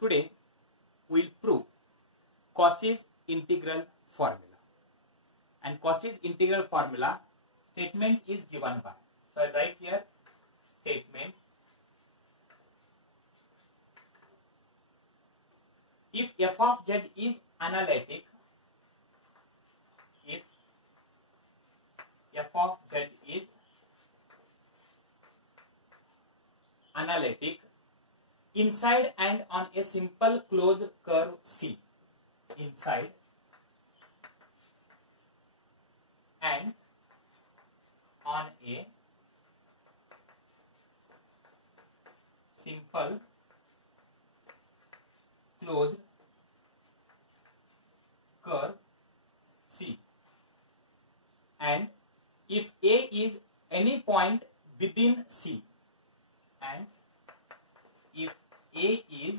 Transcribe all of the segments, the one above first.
today we'll prove Cauchy's integral formula. And Cauchy's integral formula statement is given by. So I write here statement. If f of z is analytic, if f of z is analytic inside and on a simple closed curve C, inside and on a simple closed curve C, and if A is any point within C, and if A is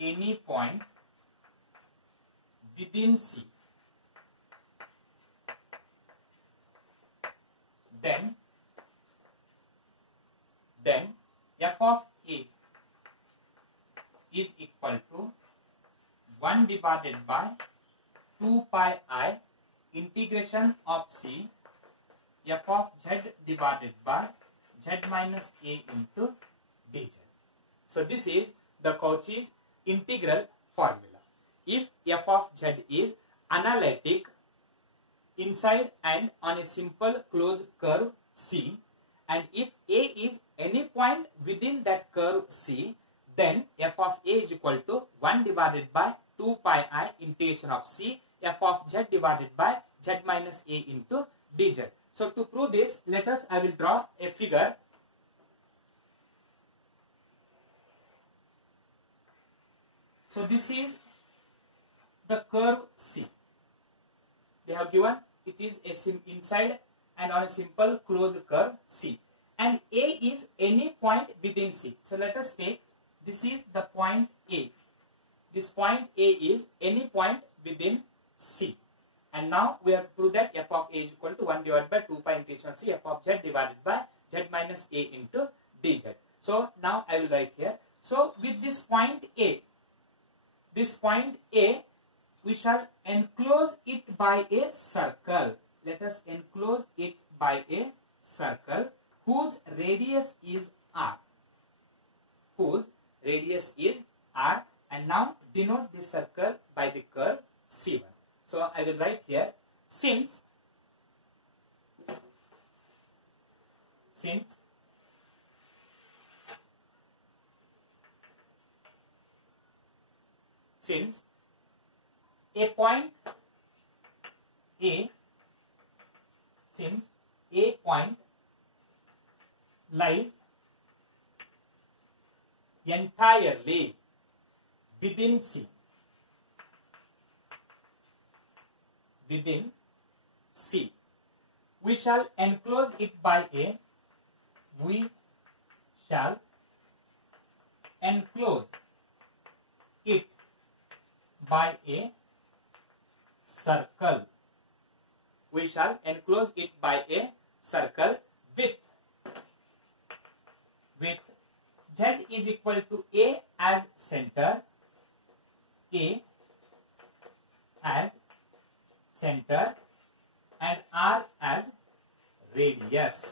any point within C, then f of A is equal to 1 divided by 2 pi I integration of C f of z divided by z minus A into dz. So this is the Cauchy's integral formula. If f of z is analytic inside and on a simple closed curve C, and if A is any point within that curve C, then f of A is equal to 1 divided by 2 pi I integration of C f of z divided by z minus A into dz. So to prove this, I will draw a figure. So this is the curve C. They have given it is a inside and on a simple closed curve C, and A is any point within C. So let us take this is the point A. This point A is any point within C. And now we have to prove that f of A is equal to 1 divided by 2 pi integration of C f of z divided by z minus A into dz. So now I will write here. So with this point A, we shall enclose it by a circle. Let us enclose it by a circle whose radius is r. Whose radius is r, and now denote this circle by the curve C1. So I will write here, since a point lies entirely within C, we shall enclose it by a circle. We shall enclose it by a circle with z is equal to A as center, and R as radius,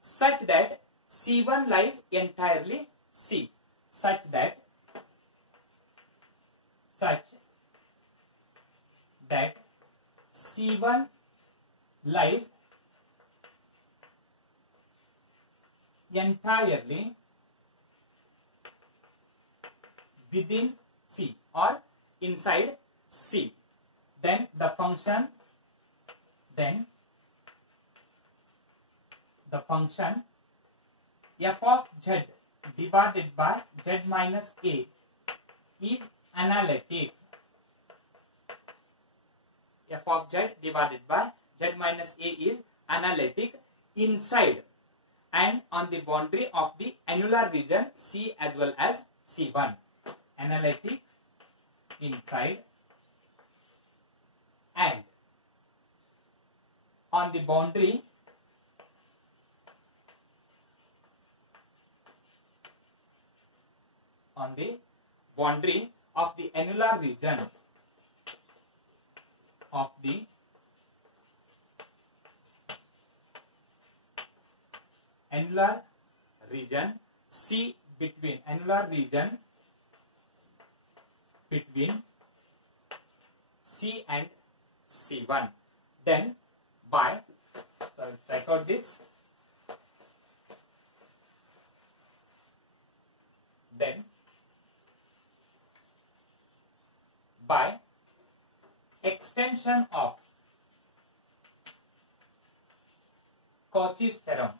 such that C1 lies entirely C, such that C1 lies entirely within C or inside C. Then the function f of z divided by z minus A is analytic. F of z divided by z minus A is analytic inside and on the boundary of the annular region C as well as C1. Analytic inside and on the boundary boundary of the annular region of the annular region C between annular region between C and C1. Then by, so I'll write out this, then by extension of Cauchy's theorem,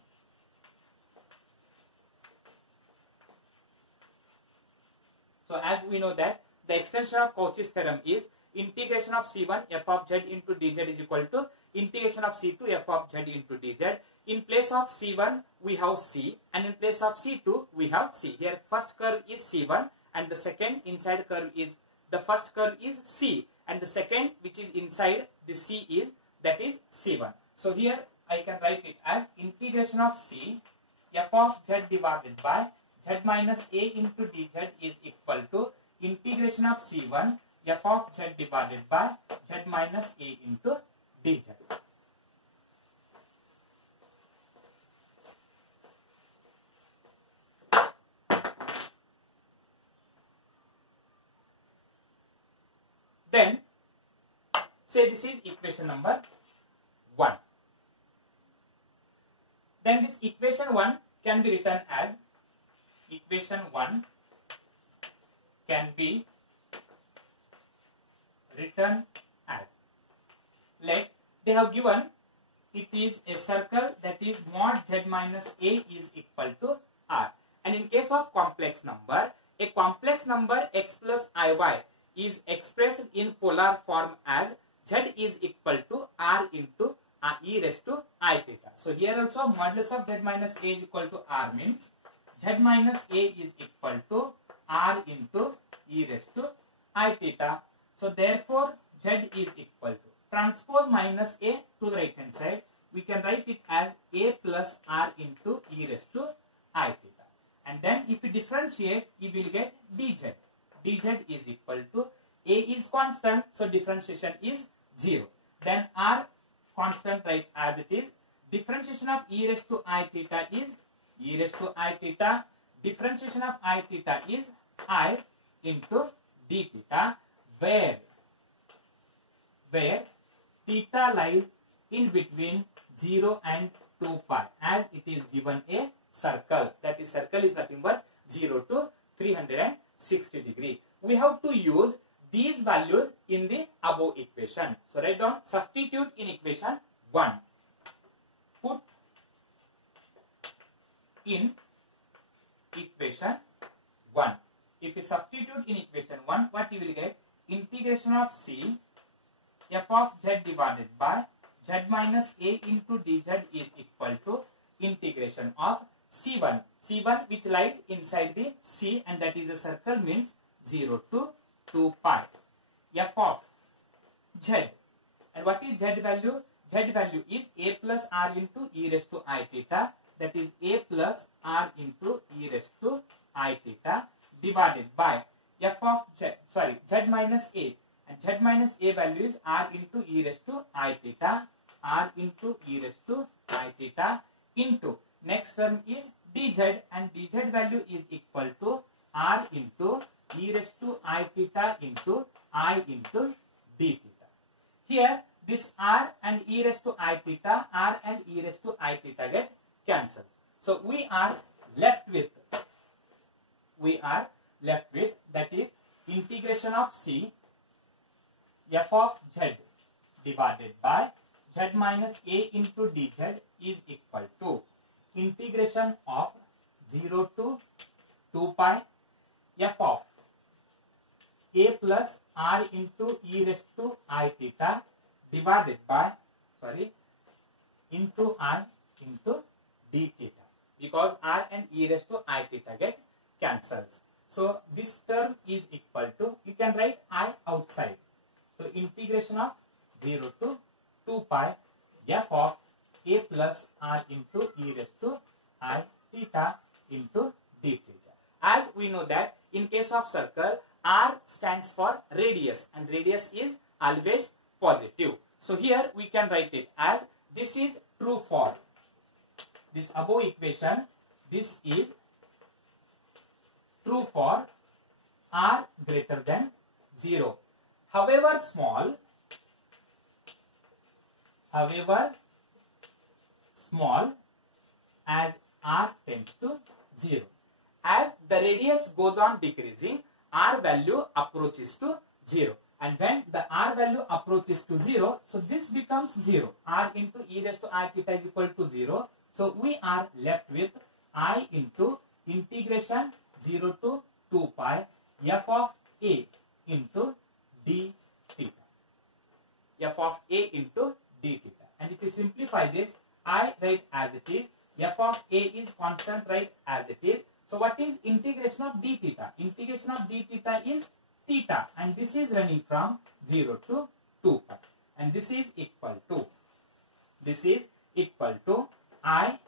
so as we know that the extension of Cauchy's theorem is integration of C1 f of z into dz is equal to integration of C2 f of z into dz. In place of C1 we have C, and in place of C2 we have C. Here first curve is C1 and the second inside curve is, the first curve is C and the second which is inside the C is, that is C1. So here I can write it as integration of C f of z divided by z minus a into dz is equal to integration of C1 f of z divided by z minus a into dz. Then say this is equation number 1. Then this equation 1 can be written as, equation 1 can be written as, like they have given it is a circle that is mod z minus a is equal to r, and in case of complex number, a complex number x plus iy is expressed in polar form as z is equal to r into e raised to I theta. So here also modulus of z minus a is equal to r means z minus a is equal to r into e raised to I theta. So therefore z is equal to transpose minus a to the right hand side. We can write it as a plus r into e raised to I theta. And then if we differentiate, you will get dz. dz is equal to a is constant, so differentiation is 0. Then r constant, right, as it is. Differentiation of e raised to I theta is e raised to I theta. Differentiation of I theta is I into d theta, where theta lies in between 0 and 2 pi, as it is given a circle. That is, circle is nothing but 0 to 360 degree. We have to use these values in the above equation. So write down, substitute in equation 1. Put in equation 1. If you substitute in equation 1, what you will get? Integration of C f of z divided by z minus a into dz is equal to integration of C1. C1 which lies inside the C, and that is a circle, means 0 to 2 pi. F of z. And what is z value? Z value is a plus r into e raised to I theta. That is a plus r into e raised to I theta divided by f of z, z minus a. And z minus a value is r into e raised to I theta. R into e raised to I theta into, next term is dz, and dz value is equal to r into e raised to I theta into I into d theta. Here this r and e raised to I theta, r and e raised to I theta get cancelled. So we are left with that is integration of C f of z divided by z minus a into dz is equal to integration of 0 to 2 pi f of a plus r into e raised to I theta divided by, into r into d theta, because r and e raised to I theta get cancels. So this term is equal to, you can write I outside. So integration of 0 to 2 pi f of a plus r into e raised to I theta into d theta. As we know that in case of circle, R stands for radius, and radius is always positive. So here we can write it as this is true for this above equation. This is true for R greater than 0. However small as R tends to 0. As the radius goes on decreasing, R value approaches to 0. And when the R value approaches to 0, so this becomes 0. R into e raised to r theta is equal to 0. So we are left with I into integration 0 to 2 pi f of a into d theta. F of a into d theta. And if you simplify this, I write as it is. F of a is constant, right, as it is. So what is integration of d theta? Integration of d theta is theta, and this is running from 0 to 2 pi, and this is equal to I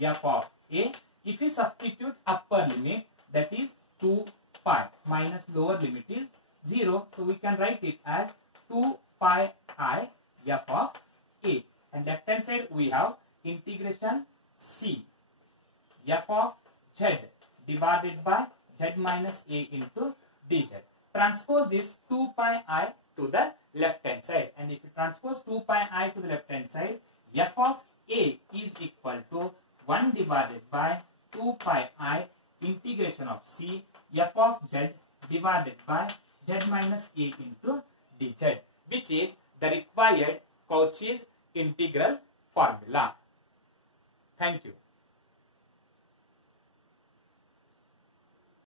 f of a. If you substitute upper limit, that is 2 pi minus lower limit is 0, so we can write it as 2 pi I f of a, and left hand side we have integration c f of z divided by z minus a into dz. Transpose this 2 pi I to the left hand side, and if you transpose 2 pi I to the left hand side, f of a is equal to 1 divided by 2 pi I integration of c f of z divided by z minus a into dz, which is the required Cauchy's integral formula. Thank you.